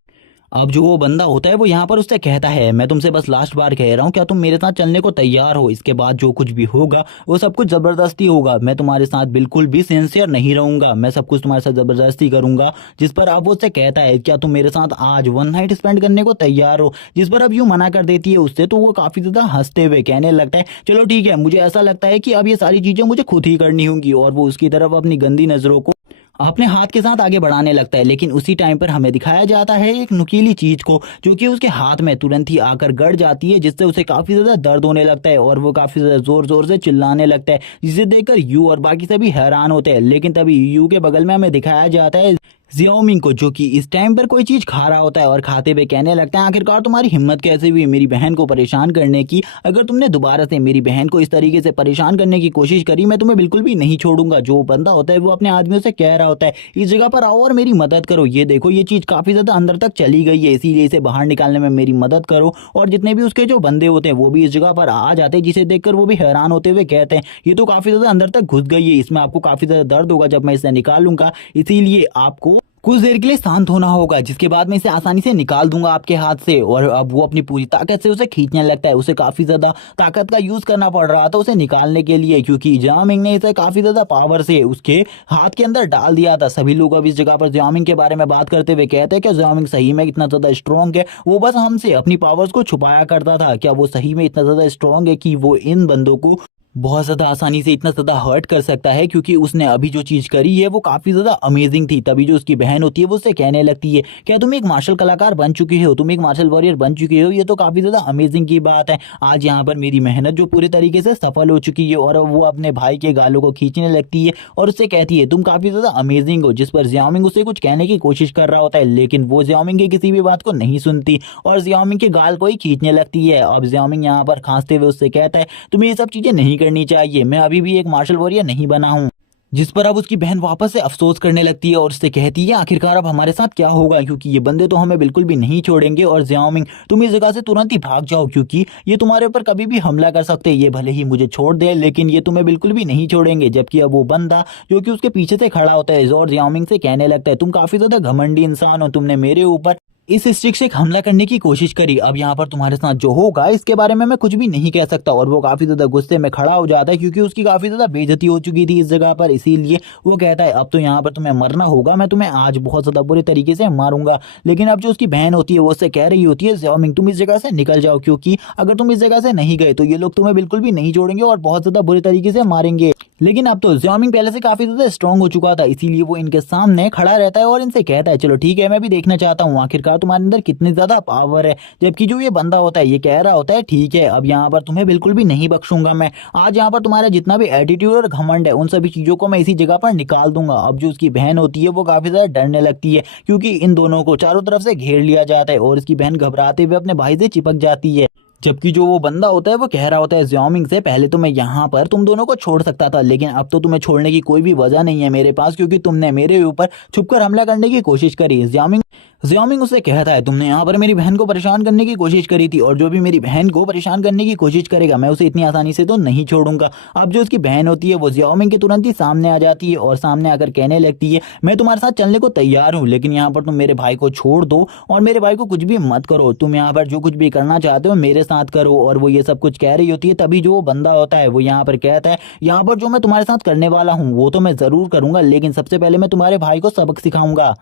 अब जो वो बंदा होता है वो यहाँ पर उससे कहता है, मैं तुमसे बस लास्ट बार कह रहा हूँ, क्या तुम मेरे साथ चलने को तैयार हो। इसके बाद जो कुछ भी होगा वो सब कुछ जबरदस्ती होगा, मैं तुम्हारे साथ बिल्कुल भी सिंसियर नहीं रहूंगा, मैं सब कुछ तुम्हारे साथ जबरदस्ती करूंगा। जिस पर अब वो उससे कहता है, क्या तुम मेरे साथ आज 1 नाइट स्पेंड करने को तैयार हो। जिस पर अब यूं मना कर देती है उससे, तो वो काफी ज्यादा हंसते हुए कहने लगता है, चलो ठीक है, मुझे ऐसा लगता है कि अब ये सारी चीजें मुझे खुद ही करनी होंगी। और वो उसकी तरफ अपनी गंदी नजरों को अपने हाथ के साथ आगे बढ़ाने लगता है। लेकिन उसी टाइम पर हमें दिखाया जाता है एक नुकीली चीज को, जो कि उसके हाथ में तुरंत ही आकर गड़ जाती है, जिससे उसे काफी ज्यादा दर्द होने लगता है और वो काफी ज्यादा जोर जोर से चिल्लाने लगता है, जिसे देखकर यू और बाकी सभी हैरान होते हैं। लेकिन तभी यू के बगल में हमें दिखाया जाता है ज़ियाओमिंग को, जो कि इस टाइम पर कोई चीज खा रहा होता है और खाते हुए कहने लगता है, आखिरकार तुम्हारी हिम्मत कैसे हुई मेरी बहन को परेशान करने की। अगर तुमने दोबारा से मेरी बहन को इस तरीके से परेशान करने की कोशिश करी, मैं तुम्हें बिल्कुल भी नहीं छोड़ूंगा। जो बंदा होता है वो अपने आदमियों से कह रहा होता है, इस जगह पर आओ और मेरी मदद करो, ये देखो ये चीज काफी ज्यादा अंदर तक चली गई है, इसीलिए इसे बाहर निकालने में मेरी मदद करो। और जितने भी उसके जो बंदे होते हैं वो भी इस जगह पर आ जाते हैं, जिसे देखकर वो भी हैरान होते हुए कहते हैं, ये तो काफी ज्यादा अंदर तक घुस गई है, इसमें आपको काफी ज्यादा दर्द होगा जब मैं इसे निकालूंगा, इसीलिए आपको कुछ देर के लिए शांत होना होगा, जिसके बाद मैं इसे आसानी से निकाल दूंगा आपके हाथ से। और अब वो अपनी पूरी ताकत से उसे खींचने लगता है, उसे काफी ज्यादा ताकत का यूज करना पड़ रहा था उसे निकालने के लिए, क्योंकि ज़ियाओमिंग ने इसे काफी ज्यादा पावर से उसके हाथ के अंदर डाल दिया था। सभी लोग अब इस जगह पर ज़ियाओमिंग के बारे में बात करते हुए कहते हैं कि ज़ियाओमिंग सही में इतना ज्यादा स्ट्रॉन्ग है, वो बस हमसे अपनी पावर्स को छुपाया करता था, क्या वो सही में इतना ज्यादा स्ट्रॉन्ग है कि वो इन बंदों को बहुत ज्यादा आसानी से इतना ज्यादा हर्ट कर सकता है। क्योंकि उसने अभी जो चीज करी है वो काफी ज्यादा अमेजिंग थी। तभी जो उसकी बहन होती है वो उससे कहने लगती है, क्या तुम एक मार्शल कलाकार बन चुकी हो, तुम एक मार्शल वॉरियर बन चुकी हो, ये तो काफी ज्यादा अमेजिंग की बात है। आज यहाँ पर मेरी मेहनत जो पूरी तरीके से सफल हो चुकी है। और वो अपने भाई के गालों को खींचने लगती है और उससे कहती है, तुम काफी ज्यादा अमेजिंग हो। जिस पर ज़ियाओमिंग उससे कुछ कहने की कोशिश कर रहा होता है, लेकिन वो ज़ियाओमिंग की किसी भी बात को नहीं सुनती और ज़ियाओमिंग के गाल को ही खींचने लगती है। अब ज़ियाओमिंग यहाँ पर खांसते हुए उससे कहता है, तुम्हें ये सब चीजें नहीं करनी चाहिए, मैं अभी भी एक मार्शल वॉरियर नहीं बना हूँ। जिस पर अब उसकी बहन वापस से अफसोस करने लगती है और उससे कहती है, आखिरकार अब हमारे साथ क्या होगा, क्योंकि ये बंदे तो हमें बिल्कुल भी नहीं छोड़ेंगे। और ज़ियाओमिंग तुम इस जगह से तुरंत ही भाग जाओ, क्योंकि ये तुम्हारे ऊपर कभी भी हमला कर सकते हैं, ये भले ही मुझे छोड़ दे लेकिन ये तुम्हें बिल्कुल भी नहीं छोड़ेंगे। जबकि अब वो बंदा जो कि उसके पीछे से खड़ा होता है और ज़ियाओमिंग से कहने लगता है, तुम काफी ज्यादा घमंडी इंसान हो, तुमने मेरे ऊपर इस स्टिक से हमला करने की कोशिश करी, अब यहाँ पर तुम्हारे साथ जो होगा इसके बारे में मैं कुछ भी नहीं कह सकता। और वो काफी ज्यादा गुस्से में खड़ा हो जाता है, क्योंकि उसकी काफी ज्यादा बेइज्जती हो चुकी थी इस जगह पर, इसीलिए वो कहता है, अब तो यहाँ पर तुम्हें मरना होगा, मैं तुम्हें आज बहुत ज्यादा बुरे तरीके से मारूंगा। लेकिन अब जो उसकी बहन होती है वो उससे कह रही होती है, ज़ियाओमिंग तुम इस जगह से निकल जाओ, क्योंकि अगर तुम इस जगह से नहीं गए तो ये लोग तुम्हें बिल्कुल भी नहीं छोड़ेंगे और बहुत ज्यादा बुरे तरीके से मारेंगे। लेकिन अब तो ज़ियाओमिंग पहले से काफी ज्यादा स्ट्रांग हो चुका था, इसीलिए वो इनके सामने खड़ा रहता है और इनसे कहता है, चलो ठीक है, मैं भी देखना चाहता हूँ आखिरकार तुम्हारे अंदर कितनी ज्यादा पावर है। जबकि जो ये बंदा होता है ये कह रहा होता है, ठीक है, अब यहाँ पर तुम्हें बिल्कुल भी नहीं बख्शूंगा मैं, आज यहाँ पर तुम्हारा जितना भी एटीट्यूड और घमंड है उन सभी चीजों को मैं इसी जगह पर निकाल दूंगा। अब जो उसकी बहन होती है वो काफी ज्यादा डरने लगती है, क्योंकि इन दोनों को चारों तरफ से घेर लिया जाता है और इसकी बहन घबराते हुए अपने भाई से चिपक जाती है। जबकि जो वो बंदा होता है वो कह रहा होता है ज़ियाओमिंग से, पहले तो मैं यहाँ पर तुम दोनों को छोड़ सकता था, लेकिन अब तो तुम्हें छोड़ने की कोई भी वजह नहीं है मेरे पास, क्योंकि तुमने मेरे ऊपर छुपकर हमला करने की कोशिश करी। ज़ियाओमिंग ज़ियाओमिंग उससे कहता है तुमने यहाँ पर मेरी बहन को परेशान करने की कोशिश करी थी और जो भी मेरी बहन को परेशान करने की कोशिश करेगा मैं उसे इतनी आसानी से तो नहीं छोड़ूंगा। अब जो उसकी बहन होती है वो ज़ियाओमिंग के तुरंत ही सामने आ जाती है और सामने आकर कहने लगती है मैं तुम्हारे साथ चलने को तैयार हूँ, लेकिन यहाँ पर तुम मेरे भाई को छोड़ दो और मेरे भाई को कुछ भी मत करो। तुम यहाँ पर जो कुछ भी करना चाहते हो मेरे साथ करो। और वो ये सब कुछ कह रही होती है तभी जो वो बंदा होता है वो यहाँ पर कहता है यहाँ पर जो मैं तुम्हारे साथ करने वाला हूँ वो तो मैं ज़रूर करूंगा, लेकिन सबसे पहले मैं तुम्हारे भाई को सबक सिखाऊंगा।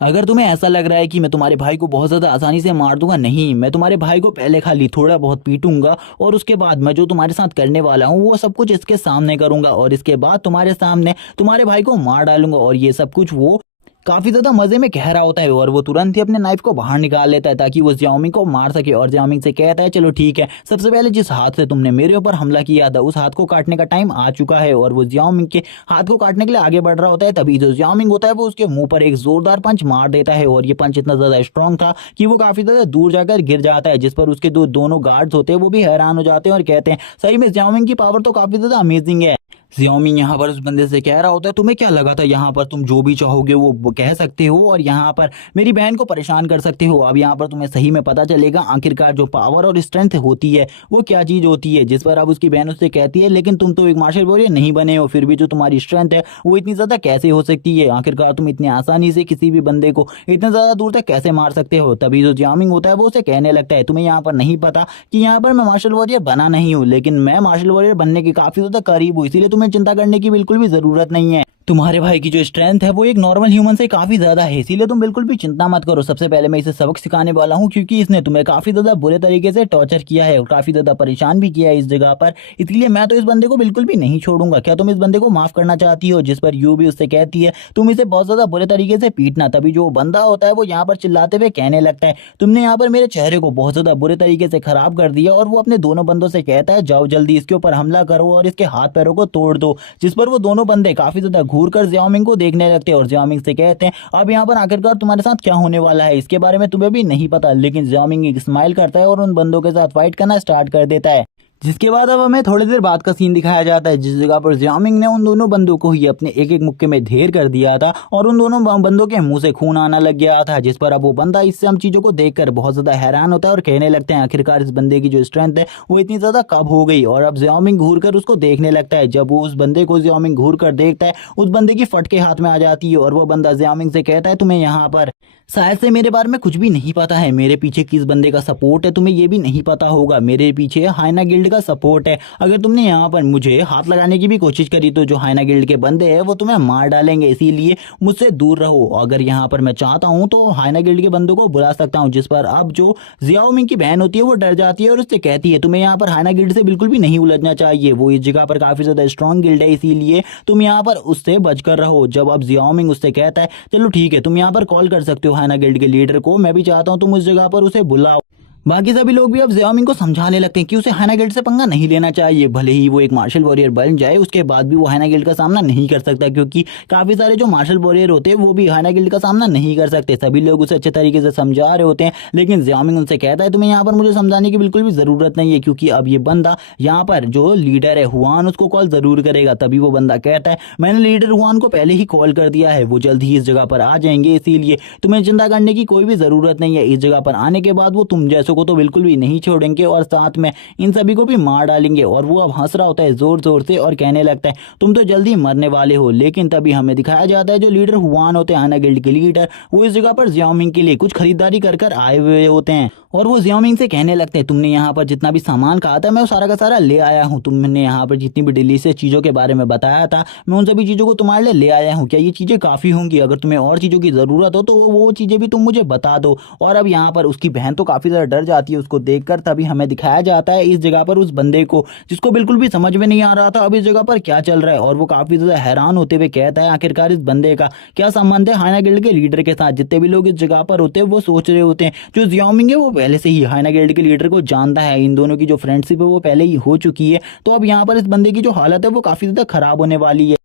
अगर तुम्हें ऐसा लग रहा है कि मैं तुम्हारे भाई को बहुत ज़्यादा आसानी से मार दूंगा, नहीं, मैं तुम्हारे भाई को पहले खाली थोड़ा बहुत पीटूंगा और उसके बाद मैं जो तुम्हारे साथ करने वाला हूँ वो सब कुछ इसके सामने करूंगा और इसके बाद तुम्हारे सामने तुम्हारे भाई को मार डालूंगा। और ये सब कुछ वो काफी ज्यादा मजे में कह रहा होता है और वो तुरंत ही अपने नाइफ को बाहर निकाल लेता है ताकि वो ज़ियाओमिंग को मार सके। और ज़ियाओमिंग से कहता है चलो ठीक है, सबसे पहले जिस हाथ से तुमने मेरे ऊपर हमला किया था उस हाथ को काटने का टाइम आ चुका है। और वो ज़ियाओमिंग के हाथ को काटने के लिए आगे बढ़ रहा होता है तभी जो ज़ियाओमिंग होता है वो उसके मुंह पर एक जोरदार पंच मार देता है और ये पंच इतना ज्यादा स्ट्रांग था कि वो काफी ज्यादा दूर जाकर गिर जाता है, जिस पर उसके दोनों गार्ड्स होते हैं वो भी हैरान हो जाते हैं और कहते हैं सही में ज़ियाओमिंग की पावर तो काफी ज्यादा अमेजिंग है। ज़ियाओमिंग यहाँ पर उस बंदे से कह रहा होता है तुम्हें क्या लगा था यहाँ पर तुम जो भी चाहोगे वो कह सकते हो और यहाँ पर मेरी बहन को परेशान कर सकते हो। अब यहाँ पर तुम्हें सही में पता चलेगा आखिरकार जो पावर और स्ट्रेंथ होती है वो क्या चीज़ होती है। जिस पर अब उसकी बहन उससे कहती है लेकिन तुम तो एक मार्शल वॉरियर नहीं बने हो, फिर भी जो तुम्हारी स्ट्रेंथ है वो इतनी ज़्यादा कैसे हो सकती है, आखिरकार तुम इतनी आसानी से किसी भी बंदे को इतने ज़्यादा दूर तक कैसे मार सकते हो। तभी जो ज़ियाओमिंग होता है वो उसे कहने लगता है तुम्हें यहाँ पर नहीं पता कि यहाँ पर मैं मार्शल वॉरियर बना नहीं हूँ, लेकिन मैं मार्शल वॉरियर बनने के काफ़ी ज़्यादा करीब हूँ, इसीलिए तुम्हें चिंता करने की बिल्कुल भी जरूरत नहीं है। तुम्हारे भाई की जो स्ट्रेंथ है वो एक नॉर्मल ह्यूमन से काफी ज्यादा है, इसीलिए तुम बिल्कुल भी चिंता मत करो। सबसे पहले मैं इसे सबक सिखाने वाला हूँ क्योंकि इसने तुम्हें काफी ज्यादा बुरे तरीके से टॉर्चर किया है और काफी ज्यादा परेशान भी किया है इस जगह पर, इसलिए मैं तो इस बंदे को बिल्कुल भी नहीं छोड़ूंगा। क्या तुम इस बंदे को माफ करना चाहती हो? जिस पर यू भी उससे कहती है तुम इसे बहुत ज्यादा बुरे तरीके से पीटना। तभी जो बंदा होता है वो यहाँ पर चिल्लाते हुए कहने लगता है तुमने यहाँ पर मेरे चेहरे को बहुत ज्यादा बुरे तरीके से खराब कर दिया। और वो अपने दोनों बंदों से कहता है जाओ जल्दी इसके ऊपर हमला करो और इसके हाथ पैरों को तोड़ दो। जिस पर वो दोनों बंदे काफी ज्यादा घूर कर ज़ियाओमिंग को देखने लगते हैं और ज़ियाओमिंग से कहते हैं अब यहाँ पर आखिरकार तुम्हारे साथ क्या होने वाला है इसके बारे में तुम्हें भी नहीं पता। लेकिन ज़ियाओमिंग एक स्माइल करता है और उन बंदों के साथ फाइट करना स्टार्ट कर देता है। जिसके बाद अब हमें थोड़ी देर बाद का सीन दिखाया जाता है जिस जगह पर ज़ियाओमिंग ने उन दोनों बंदों को ही अपने एक एक मुक्के में ढेर कर दिया था और उन दोनों बंदों के मुंह से खून आना लग गया था। जिस पर अब वो बंदा इससे हम चीज़ों को देखकर बहुत ज़्यादा हैरान होता है और कहने लगते हैं आखिरकार इस बंदे की जो स्ट्रेंथ है वो इतनी ज़्यादा कब हो गई। और अब ज़ियाओमिंग घूर कर उसको देखने लगता है। जब वो उस बंदे को ज़ियाओमिंग घूर कर देखता है उस बंदे की फटके हाथ में आ जाती है और वो बंदा ज़ियाओमिंग से कहता है तुम्हें यहाँ पर शायद से मेरे बारे में कुछ भी नहीं पता है, मेरे पीछे किस बंदे का सपोर्ट है तुम्हें ये भी नहीं पता होगा, मेरे पीछे हाइना गिल्ड का सपोर्ट है। अगर तुमने यहाँ पर मुझे हाथ लगाने की भी कोशिश करी तो जो हाइना गिल्ड के बंदे हैं वो तुम्हें मार डालेंगे, इसीलिए मुझसे दूर रहो। अगर यहाँ पर मैं चाहता हूँ तो हाइना गिल्ड के बंदों को बुला सकता हूँ। जिस पर अब जो ज़ियाओमिंग की बहन होती है वो डर जाती है और उससे कहती है तुम्हें यहाँ पर हाइना गिल्ड से बिल्कुल भी नहीं उलझना चाहिए, वो इस जगह पर काफी ज्यादा स्ट्रॉन्ग गिल्ड है, इसीलिए तुम यहाँ पर उससे बचकर रहो। जब अब ज़ियाओमिंग उससे कहता है चलो ठीक है तुम यहाँ पर कॉल कर सकते हो हाइना गिल्ड के लीडर को, मैं भी चाहता हूँ तुम उस जगह पर उसे बुलाओ। बाकी सभी लोग भी अब ज़ियाओमिंग को समझाने लगते हैं कि उसे हाइना गिल्ड से पंगा नहीं लेना चाहिए, भले ही वो एक मार्शल वॉरियर बन जाए उसके बाद भी वो हाइना गिल्ड का सामना नहीं कर सकता क्योंकि काफ़ी सारे जो मार्शल वॉरियर होते हैं वो भी हाइना गिल्ड का सामना नहीं कर सकते। सभी लोग उसे अच्छे तरीके से समझा रहे होते हैं लेकिन ज़ियाओमिंग उनसे कहता है तुम्हें यहाँ पर मुझे समझाने की बिल्कुल भी ज़रूरत नहीं है क्योंकि अब ये बंदा यहाँ पर जो लीडर है हुआन उसको कॉल ज़रूर करेगा। तभी वो बंदा कहता है मैंने लीडर हुआन को पहले ही कॉल कर दिया है, वो जल्द ही इस जगह पर आ जाएंगे, इसीलिए तुम्हें चिंता करने की कोई भी ज़रूरत नहीं है। इस जगह पर आने के बाद वो तुम जैसों को तो बिल्कुल भी नहीं छोड़ेंगे और साथ में इन सभी को भी मार डालेंगे। और वो अब हंस रहा होता है जोर जोर से और कहने लगता है तुम तो जल्दी मरने वाले हो। लेकिन तभी हमें दिखाया जाता है जो लीडर हुआन होते हैं हाइना गिल्ड के लीडर, वो इस जगह पर ज़ियाओमिंग के लिए कुछ खरीदारी कर कर आए हुए होते हैं और वो ज़ियाओमिंग से कहने लगते हैं तुमने यहाँ पर जितना भी सामान कहा था मैं वो सारा का सारा ले आया हूँ, तुमने यहाँ पर जितनी भी डिलीशियस चीज़ों के बारे में बताया था मैं उन सभी चीज़ों को तुम्हारे लिए ले आया हूँ, क्या ये चीज़ें काफ़ी होंगी? अगर तुम्हें और चीज़ों की ज़रूरत हो तो वो चीज़ें भी तुम मुझे बता दो। और अब यहाँ पर उसकी बहन तो काफ़ी ज़्यादा डर जाती है उसको देखकर। तभी हमें दिखाया जाता है इस जगह पर उस बंदे को जिसको बिल्कुल भी समझ में नहीं आ रहा था अब इस जगह पर क्या चल रहा है और वो काफ़ी ज़्यादा हैरान होते हुए कहता है आखिरकार इस बंदे का क्या संबंध है हाइना गिल्ड के लीडर के साथ। जितने भी लोग इस जगह पर होते हैं वो सोच रहे होते हैं जो ज़ियाओमिंग है वो पहले से ही हाइना गिल्ड के लीडर को जानता है, इन दोनों की जो फ्रेंडशिप है वो पहले ही हो चुकी है। तो अब यहाँ पर इस बंदे की जो हालत है वो काफ़ी ज़्यादा खराब होने वाली है।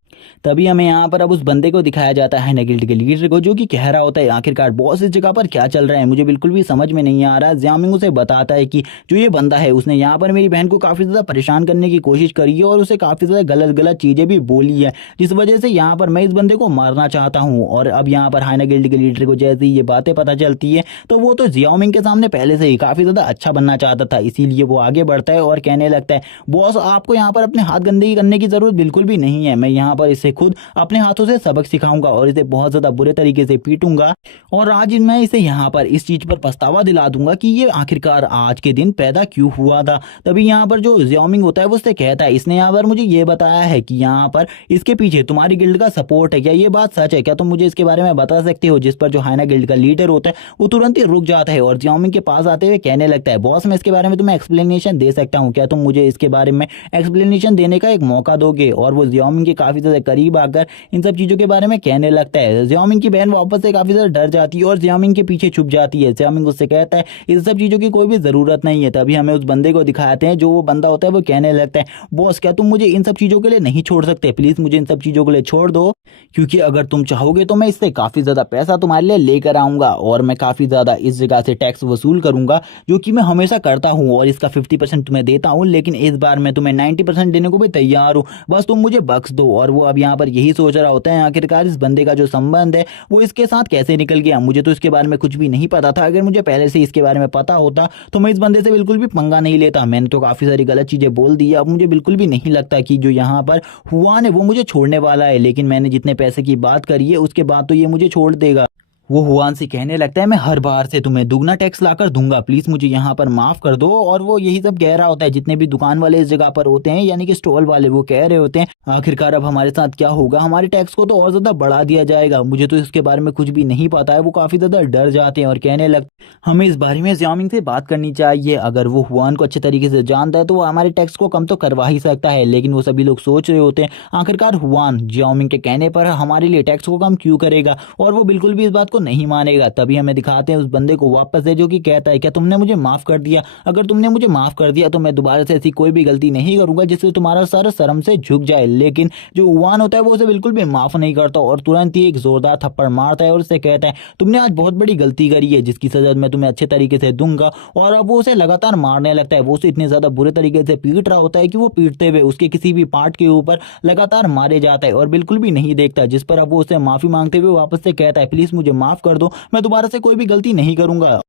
तभी हमें यहाँ पर अब उस बंदे को दिखाया जाता है हाइना गिल्ड के लीडर को, जो कि कह रहा होता है आखिरकार बॉस इस जगह पर क्या चल रहा है, मुझे बिल्कुल भी समझ में नहीं आ रहा। जियामिंग उसे बताता है कि जो ये बंदा है उसने यहाँ पर मेरी बहन को काफी ज्यादा परेशान करने की कोशिश करी है और उसे काफी ज्यादा गलत गलत चीजें भी बोली है, जिस वजह से यहाँ पर मैं इस बंदे को मारना चाहता हूँ। और अब यहाँ पर हाइना गिल्ड के लीडर को जैसे ही ये बातें पता चलती है तो वो तो जियामिंग के सामने पहले से ही काफी ज्यादा अच्छा बनना चाहता था, इसीलिए वो आगे बढ़ता है और कहने लगता है बॉस आपको यहाँ पर अपने हाथ गंदगी करने की जरूरत बिल्कुल भी नहीं है, मैं यहाँ पर इसे खुद अपने हाथों से सबक सिखाऊंगा और इसे बहुत ज्यादा बुरे तरीके से पीटूंगा और आज मैं इसे यहाँ पर इस चीज पर पछतावा दिला दूंगा कि ये आखिरकार आज के दिन पैदा क्यों हुआ था। तभी यहाँ पर जो जियामिंग होता है वो उससे कहता है इसने यहाँ पर मुझे ये बताया है कि यहाँ पर इसके पीछे तुम्हारी गिल्ड का सपोर्ट है, क्या ये बात सच है, क्या तुम मुझे इसके बारे में बता सकते हो। जिस पर जो हाइना गिल्ड का लीडर होता है वो तुरंत ही रुक जाता है और जियामिंग के पास आते हुए कहने लगता है बॉस मैं इसके बारे में तुम्हें एक्सप्लेनेशन दे सकता हूँ, क्या तुम मुझे इसके बारे में एक्सप्लेनेशन देने का एक मौका दोगे। और वो जियामिंग के काफी ज्यादा करीब आकर इन सब चीजों के बारे में कहने लगता है। जियामिंग की बहन वापस से काफी ज्यादा डर जाती है और जियामिंग के पीछे छुप जाती है। जियामिंग उससे कहता है इन सब चीजों की कोई भी जरूरत नहीं है। तभी हमें उस बंदे को दिखाते हैं, जो वो बंदा होता है वो कहने लगता है बॉस क्या तुम मुझे इन सब चीजों के लिए नहीं छोड़ सकते, प्लीज मुझे इन सब चीजों के लिए छोड़ दो, क्योंकि अगर तुम चाहोगे तो मैं इससे काफी ज्यादा पैसा तुम्हारे लिए लेकर आऊंगा और मैं काफी ज्यादा इस जगह से टैक्स वसूल करूंगा, जो कि मैं हमेशा करता हूँ और इसका 50% तुम्हें देता हूँ, लेकिन इस बार मैं तुम्हें 90% देने को भी तैयार हूँ, बस तुम मुझे बख्श दो। और वो अब यहाँ पर यही सोच रहा होता है आखिरकार इस बंदे का जो संबंध है वो इसके साथ कैसे निकल गया, मुझे तो इसके बारे में कुछ भी नहीं पता था, अगर मुझे पहले से इसके बारे में पता होता तो मैं इस बंदे से बिल्कुल भी पंगा नहीं लेता। मैंने तो काफी सारी गलत चीजें बोल दी, अब मुझे बिल्कुल भी नहीं लगता कि जो यहाँ पर हुआन है वो मुझे छोड़ने वाला है, लेकिन मैंने जितने पैसे की बात करी है उसके बाद तो ये मुझे छोड़ देगा। वो हुआन से कहने लगता है मैं हर बार से तुम्हें दुगना टैक्स लाकर दूंगा, प्लीज मुझे यहाँ पर माफ कर दो। और वो यही सब कह रहा होता है, जितने भी दुकान वाले इस जगह पर होते हैं यानी कि स्टॉल वाले, वो कह रहे होते हैं आखिरकार अब हमारे साथ क्या होगा, हमारे टैक्स को तो और ज्यादा बढ़ा दिया जाएगा, मुझे तो इसके बारे में कुछ भी नहीं पता है। वो काफी ज्यादा डर जाते हैं और कहने लगते हमें इस बारे में जियामिंग से बात करनी चाहिए, अगर वो हुआन को अच्छे तरीके से जानता है तो वो हमारे टैक्स को कम तो करवा ही सकता है। लेकिन वो सभी लोग सोच रहे होते हैं आखिरकार हुआन जियामिंग के कहने पर हमारे लिए टैक्स को कम क्यों करेगा, और वो बिल्कुल भी इस बात को नहीं मानेगा। तभी हमें दिखाते हैं उस बंदे को वापस से, जो कि कहता है क्या तुमने मुझे माफ कर दिया, अगर तुमने मुझे माफ कर दिया तो मैं दोबारा से ऐसी कोई भी गलती नहीं करूंगा जिससे तुम्हारा सर शर्म से झुक जाए। लेकिन जो हुआन होता है वो उसे बिल्कुल भी माफ नहीं करता और तुरंत ही एक जोरदार थप्पड़ मारता है और उससे कहता है तुमने आज बहुत बड़ी गलती करी है जिसकी सजा मैं तुम्हें अच्छे तरीके से दूंगा। और अब वो उसे लगातार मारने लगता है, वो उसे इतने ज्यादा बुरे तरीके से पीट रहा होता है कि वो पीटते हुए उसके किसी भी पार्ट के ऊपर लगातार मारे जाता है और बिल्कुल भी नहीं देखता। जिस पर अब वो उसे माफी मांगते हुए वापस से कहता है प्लीज मुझे माफ कर दो, मैं दोबारा से कोई भी गलती नहीं करूंगा।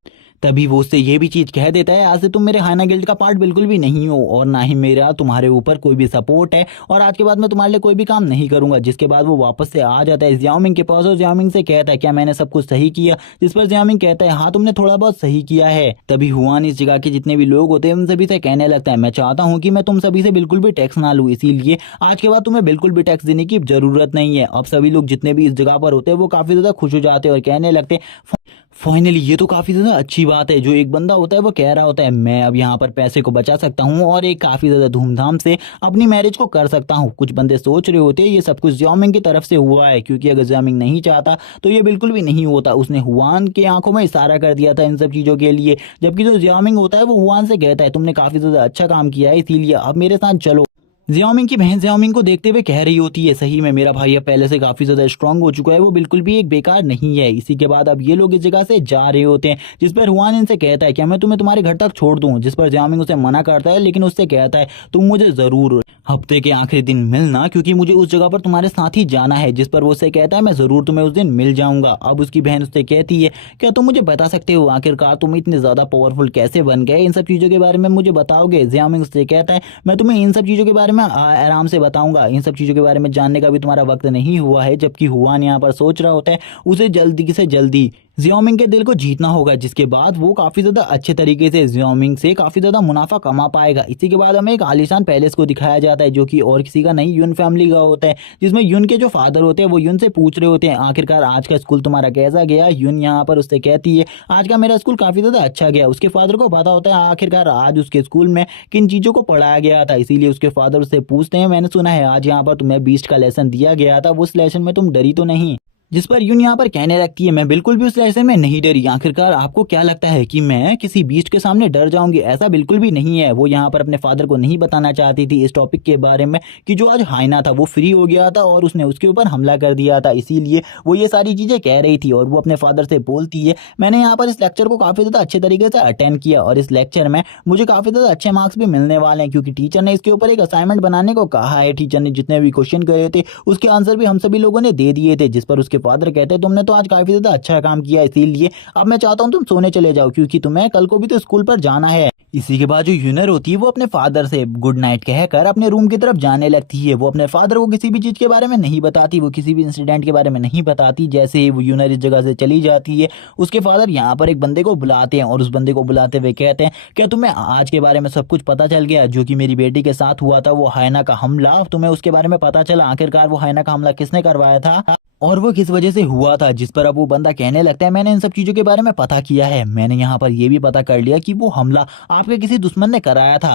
तभी वो उससे ये भी चीज कह देता है आज से तुम मेरे हाइना गिल्ड का पार्ट बिल्कुल भी नहीं हो और ना ही मेरा तुम्हारे ऊपर कोई भी सपोर्ट है, और आज के बाद मैं तुम्हारे लिए कोई भी काम नहीं करूंगा। जिसके बाद वो वापस से आ जाता है जियामिंग के पास और जियामिंग से कहता है क्या मैंने सब कुछ सही किया, जिस पर जियामिंग कहता है हाँ तुमने थोड़ा बहुत सही किया है। तभी हुआन इस जगह के जितने भी लोग होते हैं उन सभी से कहने लगता है मैं चाहता हूँ कि मैं तुम सभी से बिल्कुल भी टैक्स ना लूँ, इसीलिए आज के बाद तुम्हें बिल्कुल भी टैक्स देने की जरूरत नहीं है। अब सभी लोग जितने भी इस जगह पर होते हैं वो काफी ज्यादा खुश हो जाते हैं और कहने लगते हैं फाइनली ये तो काफी ज्यादा अच्छी बात है। जो एक बंदा होता है वो कह रहा होता है मैं अब यहाँ पर पैसे को बचा सकता हूँ और एक काफी ज्यादा धूमधाम से अपनी मैरिज को कर सकता हूँ। कुछ बंदे सोच रहे होते हैं ये सब कुछ जियामिंग की तरफ से हुआ है, क्योंकि अगर जियामिंग नहीं चाहता तो ये बिल्कुल भी नहीं होता। उसने हुआन के आंखों में इशारा कर दिया था इन सब चीजों के लिए, जबकि जो जियामिंग होता है वो हुआन से कहता है तुमने काफी ज्यादा अच्छा काम किया है, इसीलिए अब मेरे साथ चलो। जियामिंग की बहन जियामिंग को देखते हुए कह रही होती है सही में मेरा भाई अब पहले से काफी ज्यादा स्ट्रांग हो चुका है, वो बिल्कुल भी एक बेकार नहीं है। इसी के बाद अब ये लोग इस जगह से जा रहे होते हैं, जिस पर हुआन इनसे कहता है क्या मैं तुम्हें तुम्हारे घर तक छोड़ दूं, जिस पर जियामिंग उसे मना करता है, लेकिन उससे कहता है तुम मुझे जरूर हफ्ते के आखिरी दिन मिलना क्योंकि मुझे उस जगह पर तुम्हारे साथ ही जाना है। जिस पर वो उससे कहता है मैं जरूर तुम्हें उस दिन मिल जाऊंगा। अब उसकी बहन उससे कहती है क्या तुम मुझे बता सकते हो आखिरकार तुम इतने ज्यादा पावरफुल कैसे बन गए, इन सब चीजों के बारे में मुझे बताओगे। जियामिंग उससे कहता है मैं तुम्हें इन सब चीजों के बारे में आराम से बताऊंगा, इन सब चीजों के बारे में जानने का भी तुम्हारा वक्त नहीं हुआ है। जबकि हुआन यहाँ पर सोच रहा होता है उसे जल्दी से जल्दी जियामिंग के दिल को जीतना होगा, जिसके बाद वो काफी ज्यादा अच्छे तरीके से जियामिंग से काफी ज्यादा मुनाफा कमा पाएगा। इसी के बाद हमें एक आलीशान पैलेस को दिखाया जाता है, जो कि और किसी का नहीं युन फैमिली का होता है, जिसमें युन के जो फादर होते हैं वो युन से पूछ रहे होते हैं आखिरकार आज का स्कूल तुम्हारा कैसा गया। युन यहाँ पर उससे कहती है आज का मेरा स्कूल काफी ज्यादा अच्छा गया। उसके फादर को पता होता है आखिरकार आज उसके स्कूल में किन चीजों को पढ़ाया गया था, इसीलिए उसके फादर उससे पूछते हैं मैंने सुना है आज यहाँ पर तुम्हें बीस्ट का लेसन दिया गया था, उस लेसन में तुम डरी तो नहीं। जिस पर यून यहाँ पर कहने लगती है, मैं बिल्कुल भी उस लहजे में नहीं डरी। आखिरकार आपको क्या लगता है कि मैं किसी बीस्ट के सामने डर जाऊंगी? ऐसा बिल्कुल भी नहीं है। वो यहाँ पर अपने फादर को नहीं बताना चाहती थी इस टॉपिक के बारे में कि जो आज हाइना था वो फ्री हो गया था और उसने उसके ऊपर हमला कर दिया था, इसीलिए वो ये सारी चीजें कह रही थी। और वो अपने फादर से बोलती है, मैंने यहाँ पर इस लेक्चर को काफी ज्यादा अच्छे तरीके से अटेंड किया और इस लेक्चर में मुझे काफी ज्यादा अच्छे मार्क्स भी मिलने वाले हैं, क्योंकि टीचर ने इसके ऊपर एक असाइनमेंट बनाने को कहा है। टीचर ने जितने भी क्वेश्चन करे थे उसके आंसर भी हम सभी लोगों ने दे दिए थे। जिस पर उसके फादर कहते, तुमने तो आज काफी ज्यादा अच्छा काम किया, इसीलिए अब मैं चाहता हूँ तुम सोने चले जाओ, क्योंकि तुम्हें कल को भी तो स्कूल पर जाना है। इसी के बाद जो यूनर होती है वो अपने फादर से गुड नाइट कहकर अपने रूम की तरफ जाने लगती है। वो अपने फादर को किसी भी चीज के बारे में नहीं बताती, वो किसी भी इंसिडेंट के बारे में नहीं बताती। जैसे ही वो यूनर इस जगह से चली जाती है, उसके फादर यहाँ पर एक बंदे को बुलाते हैं और उस बंदे को बुलाते हुए कहते हैं, क्या तुम्हें आज के बारे में सब कुछ पता चल गया? जो कि मेरी बेटी के साथ हुआ था, वो हाइना का हमला, तुम्हें उसके बारे में पता चला? आखिरकार वो हाइना का हमला किसने करवाया था और वो किस वजह से हुआ था? जिस पर अब वो बंदा कहने लगता है, मैंने इन सब चीजों के बारे में पता किया है। मैंने यहाँ पर ये भी पता कर लिया कि वो हमला आपके किसी दुश्मन ने कराया था,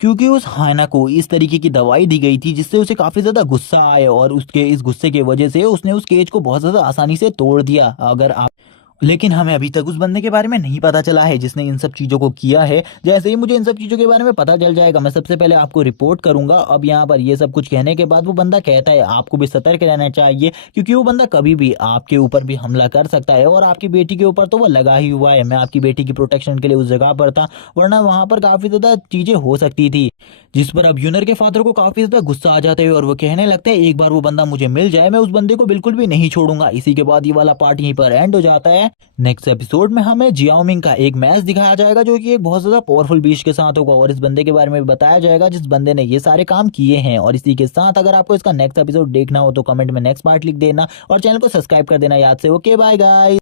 क्योंकि उस हाइना को इस तरीके की दवाई दी गई थी जिससे उसे काफी ज्यादा गुस्सा आया और उसके इस गुस्से की वजह से उसने उस केज को बहुत ज्यादा आसानी से तोड़ दिया। अगर आप लेकिन हमें अभी तक उस बंदे के बारे में नहीं पता चला है जिसने इन सब चीज़ों को किया है। जैसे ही मुझे इन सब चीज़ों के बारे में पता चल जाएगा, मैं सबसे पहले आपको रिपोर्ट करूंगा। अब यहाँ पर ये सब कुछ कहने के बाद वो बंदा कहता है, आपको भी सतर्क रहना चाहिए, क्योंकि वो बंदा कभी भी आपके ऊपर भी हमला कर सकता है और आपकी बेटी के ऊपर तो वो लगा ही हुआ है। मैं आपकी बेटी की प्रोटेक्शन के लिए उस जगह पर था, वरना वहां पर काफी ज्यादा चीजें हो सकती थी। जिस पर अब यूनर के फादर को काफी ज्यादा गुस्सा आ जाता है और वो कहने लगता है, एक बार वो बंदा मुझे मिल जाए, मैं उस बंदे को बिल्कुल भी नहीं छोड़ूंगा। इसी के बाद ये वाला पार्ट यहीं पर एंड हो जाता है। नेक्स्ट एपिसोड में हमें जियाओमिंग का एक मैच दिखाया जाएगा जो कि एक बहुत ज्यादा पावरफुल बीस्ट के साथ होगा और इस बंदे के बारे में भी बताया जाएगा जिस बंदे ने ये सारे काम किए हैं। और इसी के साथ अगर आपको इसका नेक्स्ट एपिसोड देखना हो तो कमेंट में नेक्स्ट पार्ट लिख देना और चैनल को सब्सक्राइब कर देना याद से। Okay bye guys.